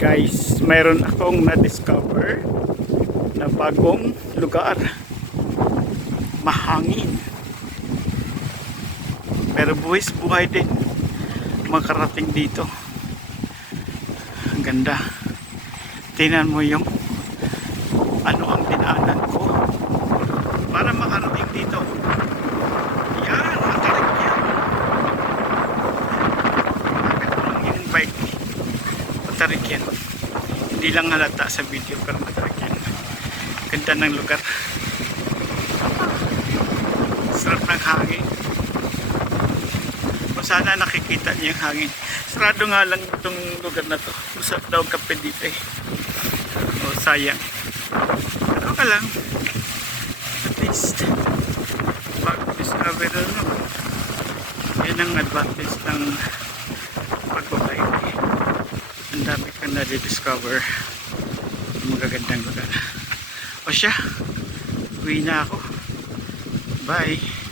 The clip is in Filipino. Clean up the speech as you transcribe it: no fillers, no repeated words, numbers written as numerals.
Guys, mayroon akong na-discover na bagong lugar. Mahangin. Pero buwis buhay din makarating dito. Ang ganda. Tingnan mo yung ano ang dinaanan ko para makarating dito. Yan, matarik yan. Yung bike, matarik yan. Hindi lang halata sa video pero matarik yan. Ganda ng lugar. Sarap ng hangin. Kung sana nakikita niyo yung hangin. Sarado nga lang itong lugar na to. Masarap daw kape dito eh. O sayang. Pero ka lang. At least mag-discover na. Yan ang advantage ng pag-bike. Ang dami kang na-discover. Magagandang lugar. O siya, uwi na ako. Bye.